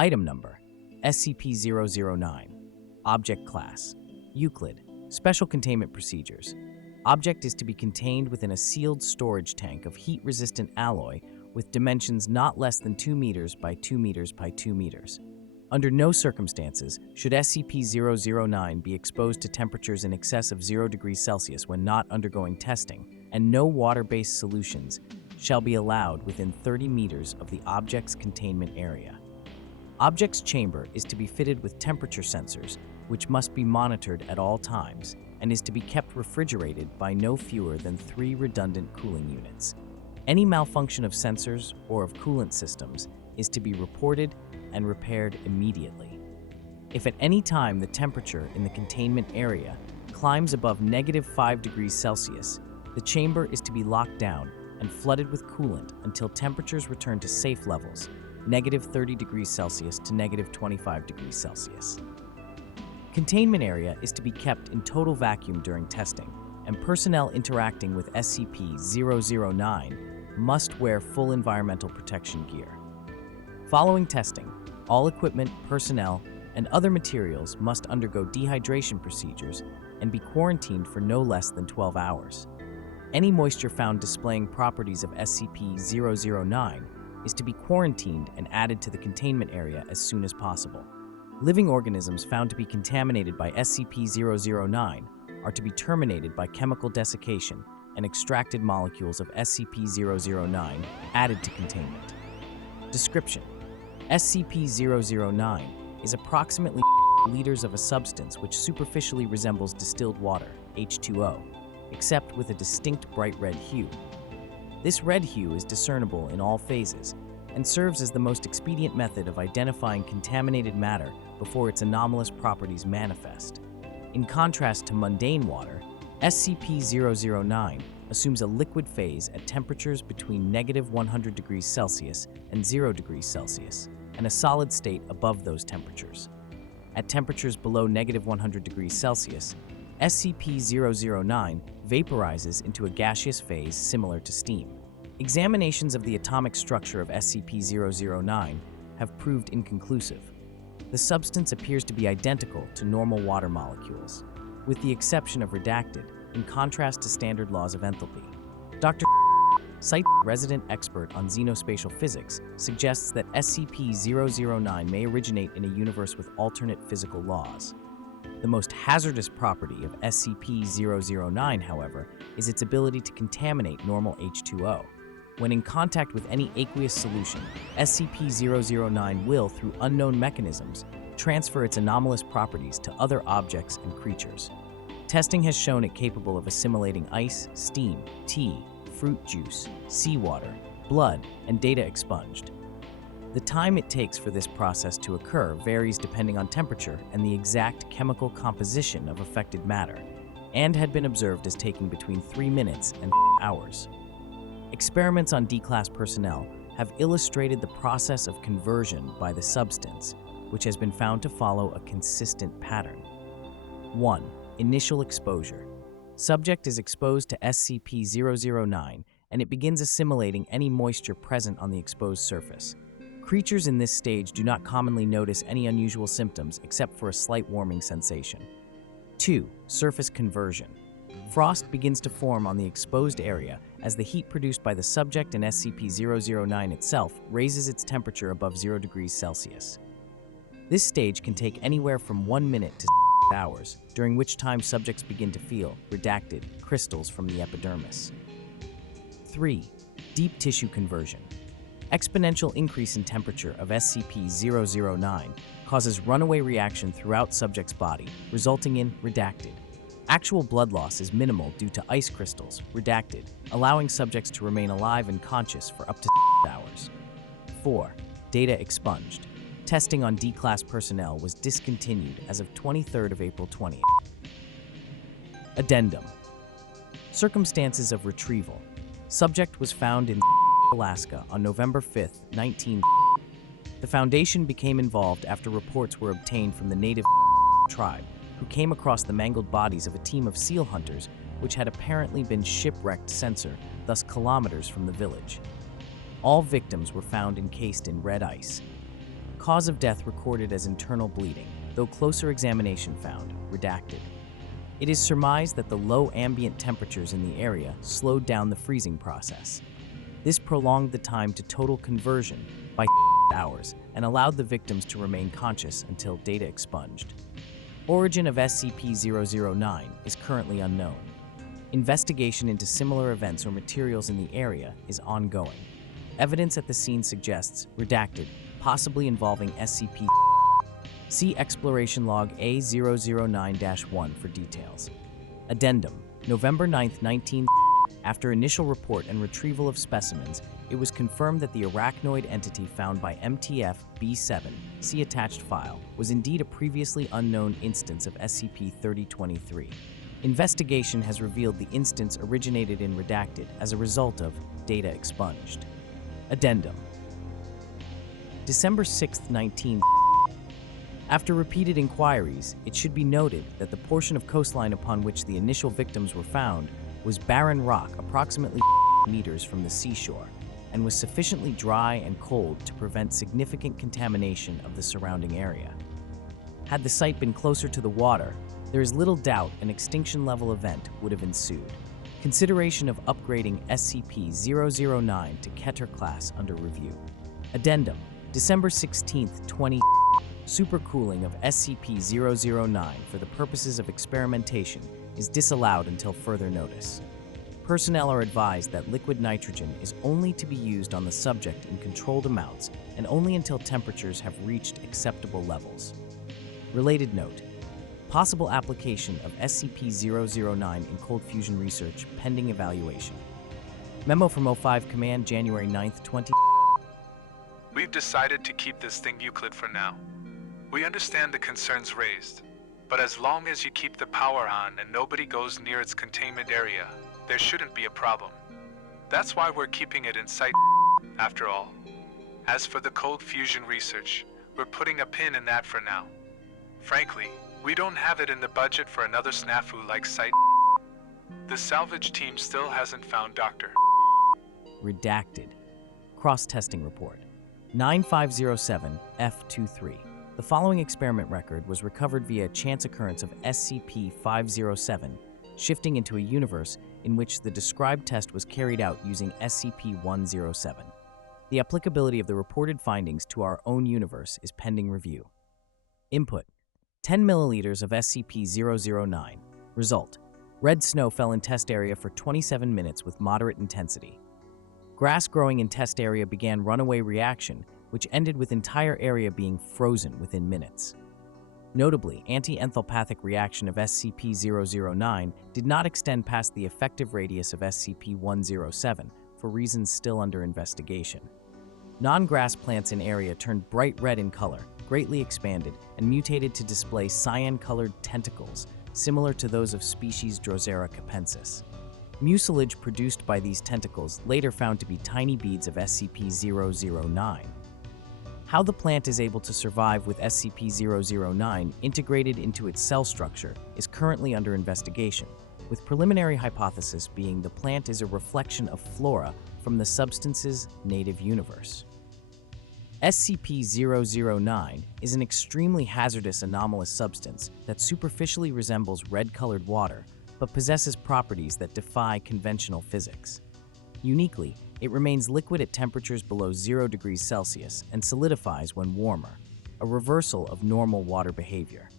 Item Number: SCP-009. Object Class: Euclid. Special Containment Procedures: Object is to be contained within a sealed storage tank of heat-resistant alloy with dimensions not less than 2 meters by 2 meters by 2 meters. Under no circumstances should SCP-009 be exposed to temperatures in excess of 0 degrees Celsius when not undergoing testing, and no water-based solutions shall be allowed within 30 meters of the object's containment area. Object's chamber is to be fitted with temperature sensors, which must be monitored at all times, and is to be kept refrigerated by no fewer than 3 redundant cooling units. Any malfunction of sensors or of coolant systems is to be reported and repaired immediately. If at any time the temperature in the containment area climbs above -5 degrees Celsius, the chamber is to be locked down and flooded with coolant until temperatures return to safe levels, -30 degrees Celsius to -25 degrees Celsius. Containment area is to be kept in total vacuum during testing, and personnel interacting with SCP-009 must wear full environmental protection gear. Following testing, all equipment, personnel, and other materials must undergo dehydration procedures and be quarantined for no less than 12 hours. Any moisture found displaying properties of SCP-009 is to be quarantined and added to the containment area as soon as possible. Living organisms found to be contaminated by SCP-009 are to be terminated by chemical desiccation and extracted molecules of SCP-009 added to containment. Description: SCP-009 is approximately liters of a substance which superficially resembles distilled water, H2O, except with a distinct bright red hue. This red hue is discernible in all phases and serves as the most expedient method of identifying contaminated matter before its anomalous properties manifest. In contrast to mundane water, SCP-009 assumes a liquid phase at temperatures between -100 degrees Celsius and 0 degrees Celsius, and a solid state above those temperatures. At temperatures below -100 degrees Celsius, SCP-009 vaporizes into a gaseous phase similar to steam. Examinations of the atomic structure of SCP-009 have proved inconclusive. The substance appears to be identical to normal water molecules, with the exception of redacted, in contrast to standard laws of enthalpy. Dr. Site resident expert on xenospatial physics suggests that SCP-009 may originate in a universe with alternate physical laws. The most hazardous property of SCP-009, however, is its ability to contaminate normal H2O. When in contact with any aqueous solution, SCP-009 will, through unknown mechanisms, transfer its anomalous properties to other objects and creatures. Testing has shown it capable of assimilating ice, steam, tea, fruit juice, seawater, blood, and data expunged. The time it takes for this process to occur varies depending on temperature and the exact chemical composition of affected matter, and had been observed as taking between 3 minutes and hours. Experiments on D-Class personnel have illustrated the process of conversion by the substance, which has been found to follow a consistent pattern. 1. Initial exposure. Subject is exposed to SCP-009, and it begins assimilating any moisture present on the exposed surface. Creatures in this stage do not commonly notice any unusual symptoms except for a slight warming sensation. 2. Surface conversion. Frost begins to form on the exposed area as the heat produced by the subject and SCP-009 itself raises its temperature above 0 degrees Celsius. This stage can take anywhere from 1 minute to hours, during which time subjects begin to feel redacted crystals from the epidermis. 3. Deep tissue conversion. Exponential increase in temperature of SCP-009 causes runaway reaction throughout subject's body, resulting in redacted. Actual blood loss is minimal due to ice crystals, redacted, allowing subjects to remain alive and conscious for up to hours. 4. Data expunged. Testing on D-Class personnel was discontinued as of 23rd of April 20th. Addendum. Circumstances of retrieval. Subject was found in Alaska on November 5th, 19. The Foundation became involved after reports were obtained from the native tribe, who came across the mangled bodies of a team of seal hunters which had apparently been shipwrecked censor, thus kilometers from the village. All victims were found encased in red ice. Cause of death recorded as internal bleeding, though closer examination found, redacted. It is surmised that the low ambient temperatures in the area slowed down the freezing process. This prolonged the time to total conversion by hours and allowed the victims to remain conscious until data expunged. Origin of SCP-009 is currently unknown. Investigation into similar events or materials in the area is ongoing. Evidence at the scene suggests, redacted, possibly involving SCP. See Exploration Log A009-1 for details. Addendum, November 9, 19. After initial report and retrieval of specimens, it was confirmed that the arachnoid entity found by MTF-B7, see attached file, was indeed a previously unknown instance of SCP-3023. Investigation has revealed the instance originated in redacted as a result of data expunged. Addendum, December 6, 19. After repeated inquiries, it should be noted that the portion of coastline upon which the initial victims were found was barren rock approximately meters from the seashore and was sufficiently dry and cold to prevent significant contamination of the surrounding area. Had the site been closer to the water, there is little doubt an extinction-level event would have ensued. Consideration of upgrading SCP-009 to Keter class under review. Addendum, December 16, 20. Supercooling of SCP-009 for the purposes of experimentation is disallowed until further notice. Personnel are advised that liquid nitrogen is only to be used on the subject in controlled amounts and only until temperatures have reached acceptable levels. Related note, possible application of SCP-009 in cold fusion research pending evaluation. Memo from O5 Command, January 9, 20. We've decided to keep this thing Euclid for now. We understand the concerns raised, but as long as you keep the power on and nobody goes near its containment area, there shouldn't be a problem. That's why we're keeping it in sight, after all. As for the cold fusion research, we're putting a pin in that for now. Frankly, we don't have it in the budget for another snafu like site. The salvage team still hasn't found Dr. Redacted. Cross-testing report. 9507-F23. The following experiment record was recovered via a chance occurrence of SCP-507, shifting into a universe in which the described test was carried out using SCP-107. The applicability of the reported findings to our own universe is pending review. Input: 10 milliliters of SCP-009. Result: red snow fell in test area for 27 minutes with moderate intensity. Grass growing in test area began runaway reaction, which ended with entire area being frozen within minutes. Notably, anti-enthalpathic reaction of SCP-009 did not extend past the effective radius of SCP-107 for reasons still under investigation. Non-grass plants in area turned bright red in color, greatly expanded, and mutated to display cyan-colored tentacles, similar to those of species Drosera capensis. Mucilage produced by these tentacles later found to be tiny beads of SCP-009. How the plant is able to survive with SCP-009 integrated into its cell structure is currently under investigation, with preliminary hypothesis being the plant is a reflection of flora from the substance's native universe. SCP-009 is an extremely hazardous anomalous substance that superficially resembles red-colored water, but possesses properties that defy conventional physics. Uniquely, it remains liquid at temperatures below 0 degrees Celsius and solidifies when warmer, a reversal of normal water behavior.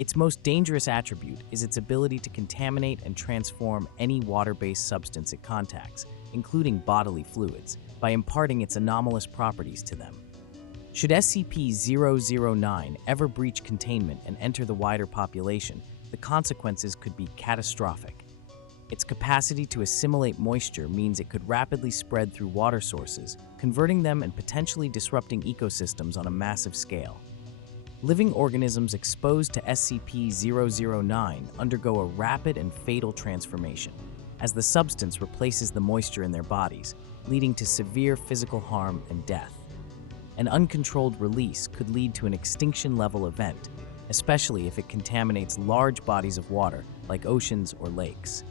Its most dangerous attribute is its ability to contaminate and transform any water-based substance it contacts, including bodily fluids, by imparting its anomalous properties to them. Should SCP-009 ever breach containment and enter the wider population, the consequences could be catastrophic. Its capacity to assimilate moisture means it could rapidly spread through water sources, converting them and potentially disrupting ecosystems on a massive scale. Living organisms exposed to SCP-009 undergo a rapid and fatal transformation, as the substance replaces the moisture in their bodies, leading to severe physical harm and death. An uncontrolled release could lead to an extinction-level event, especially if it contaminates large bodies of water like oceans or lakes.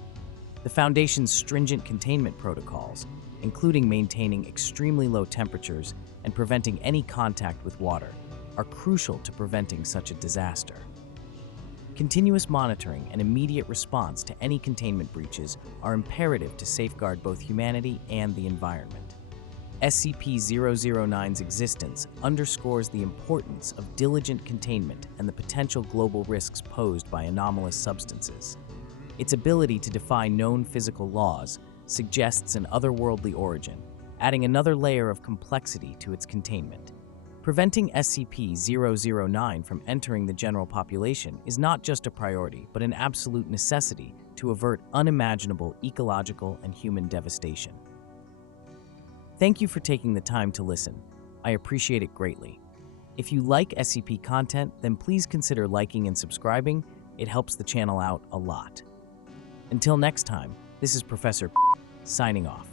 The Foundation's stringent containment protocols, including maintaining extremely low temperatures, and preventing any contact with water are crucial to preventing such a disaster. Continuous monitoring and immediate response to any containment breaches are imperative to safeguard both humanity and the environment. SCP-009's existence underscores the importance of diligent containment and the potential global risks posed by anomalous substances. Its ability to defy known physical laws suggests an otherworldly origin, adding another layer of complexity to its containment. Preventing SCP-009 from entering the general population is not just a priority, but an absolute necessity to avert unimaginable ecological and human devastation. Thank you for taking the time to listen. I appreciate it greatly. If you like SCP content, then please consider liking and subscribing. It helps the channel out a lot. Until next time, this is Professor signing off.